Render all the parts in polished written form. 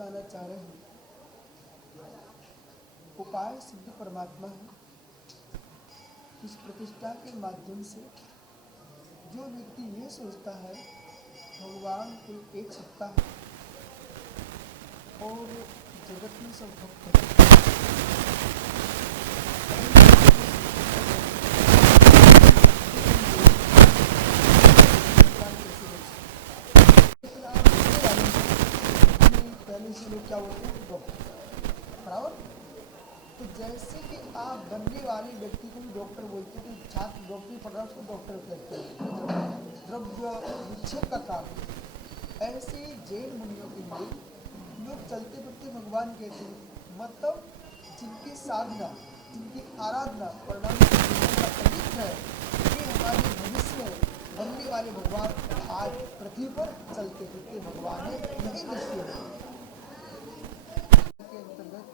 बताना चाह रहे हैं, उपाय सिद्ध परमात्मा है। इस प्रतिष्ठा के माध्यम से जो व्यक्ति ये सोचता है भगवान कोई एक सत्ता है और जगत में सब भक्त है, पहले से लोग क्या बोलते हैं डॉक्टर, बराबर। तो जैसे कि आप बनने वाले व्यक्ति को भी डॉक्टर बोलते हैं, तो छात्र डॉक्टरी पढ़ रहा है उसको डॉक्टर कहते हैं, द्रव्य विच्छेद का काम। ऐसे जैन मुनियों के लिए लोग चलते फिरते भगवान कहते हैं, मतलब जिनकी साधना, जिनकी आराधना परिणाम का प्रतीक है, ये हमारे भविष्य में बनने वाले भगवान आज पृथ्वी पर चलते फिरते भगवान है, यही दृष्टि है। के अंतर्गत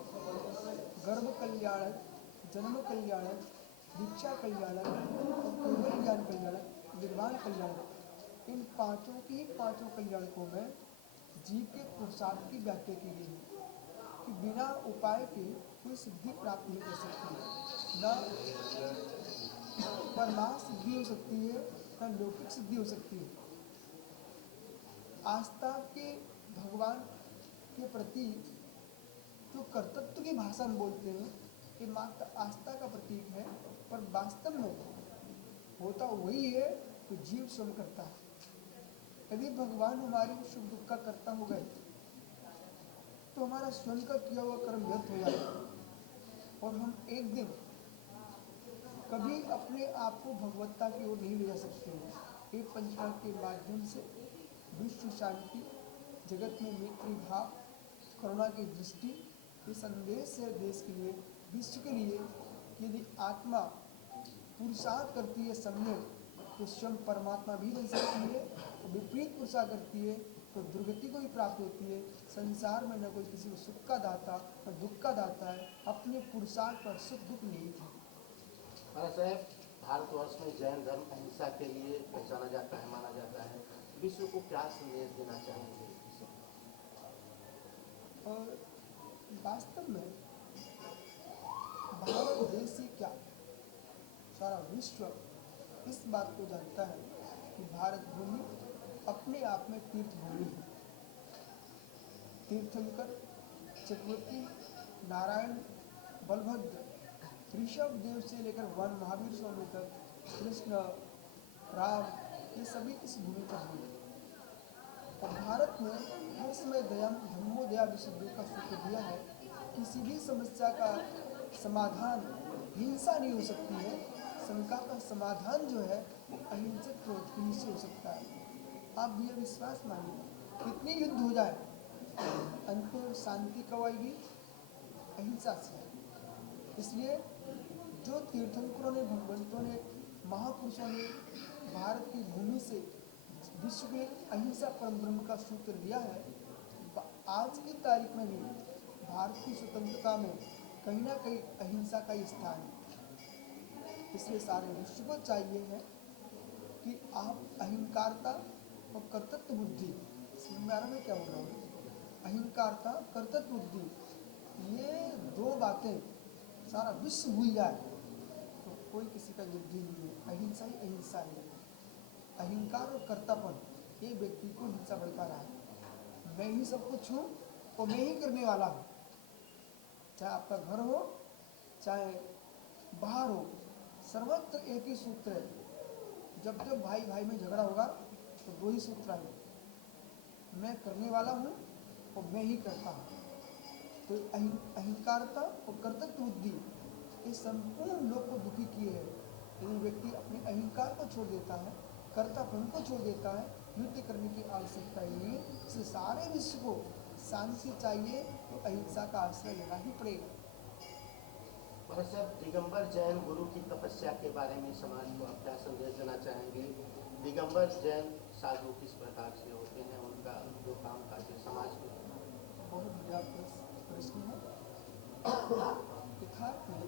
गर्भ कल्याणक, जन्म कल्याणक, दीक्षा कल्याणक और केवल ज्ञान कल्याणक, निर्वाण कल्याणक, इन पांचों कल्याणकों में जीव के पुरुषार्थ की व्याख्या की गई है कि बिना उपाय के कोई सिद्धि प्राप्त नहीं कर सकती, न परमार्थ सिद्धि हो सकती है, न लौकिक सिद्धि हो सकती है। आस्था के भगवान के प्रति जो कर्तृत्व की भाषा हम बोलते हैं, ये मात्र आस्था का प्रतीक है, पर वास्तव में होता वही है तो जीव स्वयं करता है। यदि भगवान हमारे सुख दुख का कर्ता हो गए तो हमारा स्वयं का किया हुआ कर्म व्यर्थ हो जाएगा और हम एक दिन कभी अपने आप को भगवत्ता की ओर नहीं ले जा सकते हैं। एक पंचकर्म के माध्यम से विश्व शांति, जगत में मैत्री भाव, करुणा की दृष्टि, ये संदेश है देश के लिए, विश्व के लिए। यदि आत्मा पुरुषार्थ करती है सम्यक तो स्वयं परमात्मा भी बन सकती है, और विपरीत पुरुषार्थ करती है तो दुर्गति को भी प्राप्त होती है। संसार में न कोई किसी को सुख का दाता न दुख का दाता है, अपने पुरुषार्थ पर सुख दुख नहीं था। साहब, भारतवर्ष में जैन धर्म अहिंसा के लिए पहचाना जाता है, माना जाता है, विश्व को क्या संदेश देना चाहेंगे? और वास्तव में भारत देश ही क्या, सारा विश्व इस बात को जानता है कि भारत भूमि अपने आप में तीर्थ भूमि है। तीर्थंकर, चक्रवर्ती, नारायण, बलभद्र, ऋषभ देव से लेकर वन महावीर स्वामी तक, कृष्ण, राम, ये सभी इस भूमि पर हुए। और भारत में हर समय दया धर्मो दया विशुद्धि का सूत्र दिया है। किसी भी समस्या का समाधान हिंसा नहीं हो सकती है, शंका का समाधान जो है वो अहिंसक प्रवृत्ति से हो सकता है। आप भी यह विश्वास मानिए, कितनी युद्ध हो जाए अंत में शांति कब आएगी? अहिंसा से। इसलिए जो तीर्थंकरों ने, भगवंतों ने, महापुरुषों ने भारत की भूमि से विश्व के अहिंसा परम ब्रह्म का सूत्र लिया है, आज की तारीख में भी भारत की स्वतंत्रता में कहीं ना कहीं अहिंसा का ही स्थान है। इसलिए सारे विश्व को चाहिए है कि आप अहिंकारता और कर्तृत्व बुद्धि, में क्या बोल रहा हूँ, अहिंकारता कर्तृत्व बुद्धि, ये दो बातें सारा विश्व भूल जाए तो कोई किसी का युद्ध ही नहीं है। अहिंसा ही अहिंसा है। अहिंकार और कर्तापन ये व्यक्ति को हिंसा भड़का रहा है। मैं ही सब कुछ हूँ और मैं ही करने वाला हूँ, चाहे आपका घर हो चाहे बाहर हो, सर्वत्र एक ही सूत्र है। जब जब भाई भाई में झगड़ा होगा तो दो ही सूत्र आएंगे, मैं करने वाला हूँ और मैं ही करता हूँ। तो अहिंकारता और कर्तृत्व बुद्धि ये संपूर्ण लोग को दुखी किए है। यदि व्यक्ति अपने अहिंकार को छोड़ देता है, कर्तापन को छोड़ देता है, युद्ध करने की आवश्यकता ही नहीं। इसलिए सारे विश्व को शांति चाहिए तो अहिंसा का आश्रय लेना ही पड़ेगा। और सर, दिगंबर जैन गुरु की तपस्या के बारे में समाज को आप क्या संदेश देना चाहेंगे? दिगंबर जैन साधु किस प्रकार से होते हैं, उनका जो काम काज है समाज में? बहुत बढ़िया प्रश्न है। यथार्थ में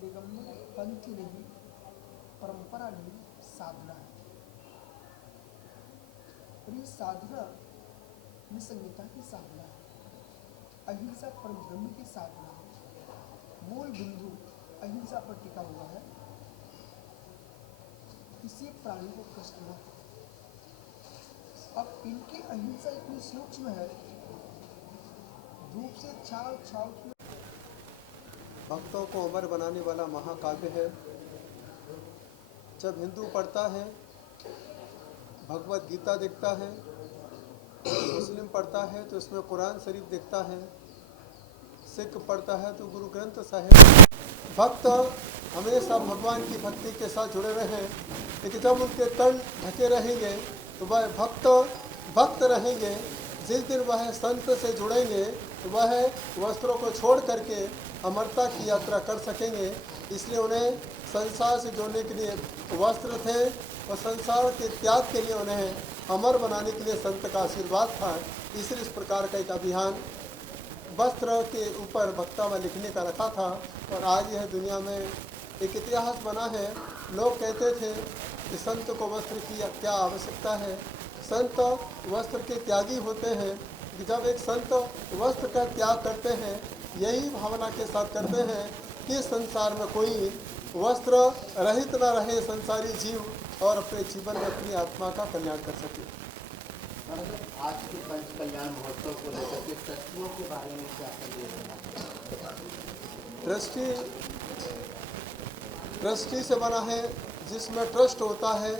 दिगंबर पंथ नहीं, परंपरा नहीं, साधना है। और ये साधना निसंगता की साधना है। अहिंसा परम ब्रह्म की साधना है। मूल बिंदु अहिंसा पर टिका हुआ है। किसी प्राणी को कष्ट न हो। अब इनकी अहिंसा इतनी सूक्ष्म है, धूप से छाल छाल भक्तों को अमर बनाने वाला महाकाव्य है। जब हिंदू पढ़ता है भगवत गीता देखता है, मुस्लिम पढ़ता है तो इसमें कुरान शरीफ देखता है, सिख पढ़ता है तो गुरु ग्रंथ साहिब। भक्त हमेशा भगवान की भक्ति के साथ जुड़े हुए हैं, लेकिन जब उनके तन ढके रहेंगे तो वह भक्त रहेंगे। जिस दिन वह संत से जुड़ेंगे तो वह वस्त्रों को छोड़ करके अमरता की यात्रा कर सकेंगे। इसलिए उन्हें संसार से जोड़ने के लिए वस्त्र थे और संसार के त्याग के लिए उन्हें अमर बनाने के लिए संत का आशीर्वाद था। इसलिए इस प्रकार का एक अभियान वस्त्र के ऊपर वक्ता में लिखने का रखा था और आज यह दुनिया में एक इतिहास बना है। लोग कहते थे कि संत को वस्त्र की क्या आवश्यकता है, संत वस्त्र के त्यागी होते हैं। कि जब एक संत वस्त्र का त्याग करते हैं, यही भावना के साथ करते हैं कि संसार में कोई वस्त्र रहित न रहे संसारी जीव और अपने जीवन में अपनी आत्मा का कल्याण कर सके। आज के पंच कल्याण महोत्सव को लेकर के ट्रस्टियों के बारे में क्या संदेश देना चाहिए? ट्रस्टी से बना है, जिसमें ट्रस्ट होता है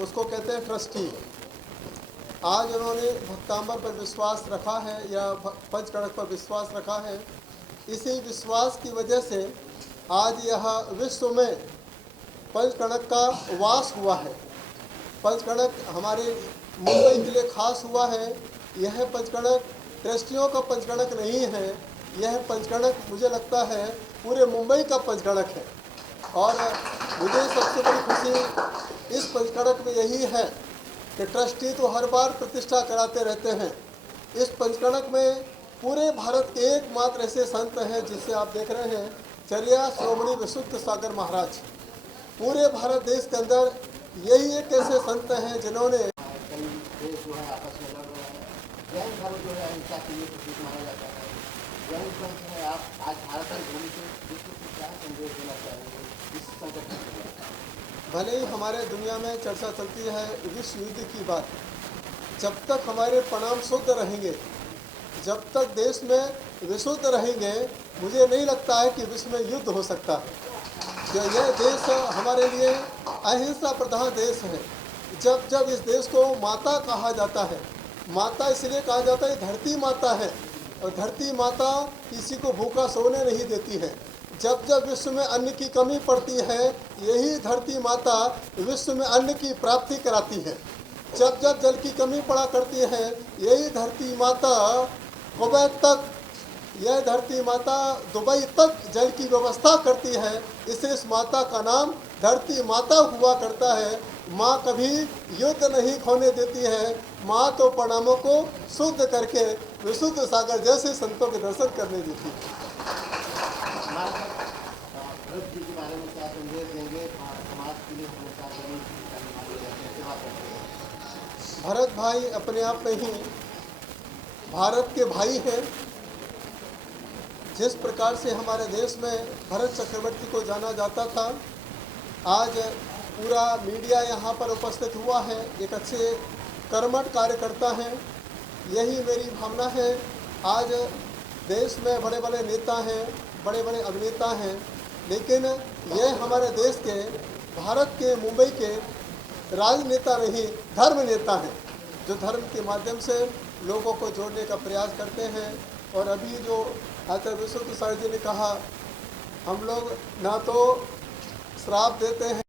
उसको कहते हैं ट्रस्टी। आज उन्होंने भक्तांबर पर विश्वास रखा है या पंचकड़क पर विश्वास रखा है। इसी विश्वास की वजह से आज यह विश्व में पंचकड़क का वास हुआ है। पंचकड़क हमारे मुंबई के लिए खास हुआ है। यह पंचकड़क ट्रस्टियों का पंचकड़क नहीं है, यह पंचकड़क मुझे लगता है पूरे मुंबई का पंचकड़क है। और मुझे सबसे बड़ी खुशी इस पंचकड़क में यही है कि ट्रस्टी तो हर बार प्रतिष्ठा कराते रहते हैं। इस पंचकड़क में पूरे भारत के एकमात्र ऐसे संत हैं जिसे आप देख रहे हैं, चर्या श्रोमणी विशुद्ध सागर महाराज। पूरे भारत देश के अंदर यही एक ऐसे संत हैं जिन्होंने कई देश जो है आपस में लड़ रहे हैं। जैन धर्म जो है अहिंसा के लिए प्रतीक माना जाता है। जैन पंथ है, आप आज भारत में घूम के विश्व को क्या संदेश देना चाहेंगे इस संगठन के? भले ही हमारे दुनिया में चर्चा चलती है विश्व युद्ध की बात, जब तक हमारे परिणाम शुद्ध रहेंगे, जब तक देश में विशुद्ध रहेंगे, मुझे नहीं लगता है कि विश्व में युद्ध हो सकता है। यह देश हमारे लिए अहिंसा प्रधान देश है। जब इस देश को माता कहा जाता है, माता इसलिए कहा जाता है धरती माता है, और धरती माता किसी को भूखा सोने नहीं देती है। जब विश्व में अन्न की कमी पड़ती है, यही धरती माता विश्व में अन्न की प्राप्ति कराती है। जब जल की कमी पड़ा करती है, यही धरती माता कुवैत तक, यह धरती माता दुबई तक जल की व्यवस्था करती है। इसलिए इस माता का नाम धरती माता हुआ करता है। माँ कभी युद्ध नहीं खोने देती है। माँ तो परिणामों को शुद्ध करके विशुद्ध सागर जैसे संतों के दर्शन करने देती है। जी के बारे में क्या संदेश देंगे? समाज के लिए हमेशा सेवा करते हैं। भरत भाई अपने आप में ही भारत के भाई हैं। जिस प्रकार से हमारे देश में भरत चक्रवर्ती को जाना जाता था, आज पूरा मीडिया यहाँ पर उपस्थित हुआ है। एक अच्छे कर्मठ कार्यकर्ता हैं, यही मेरी भावना है। आज देश में बड़े बड़े नेता हैं, बड़े बड़े अभिनेता हैं, लेकिन यह हमारे देश के, भारत के, मुंबई के राजनेता नहीं, धर्म नेता हैं, जो धर्म के माध्यम से लोगों को जोड़ने का प्रयास करते हैं। और अभी जो आचार्य विश्वनाथ जी ने कहा, हम लोग ना तो श्राप देते हैं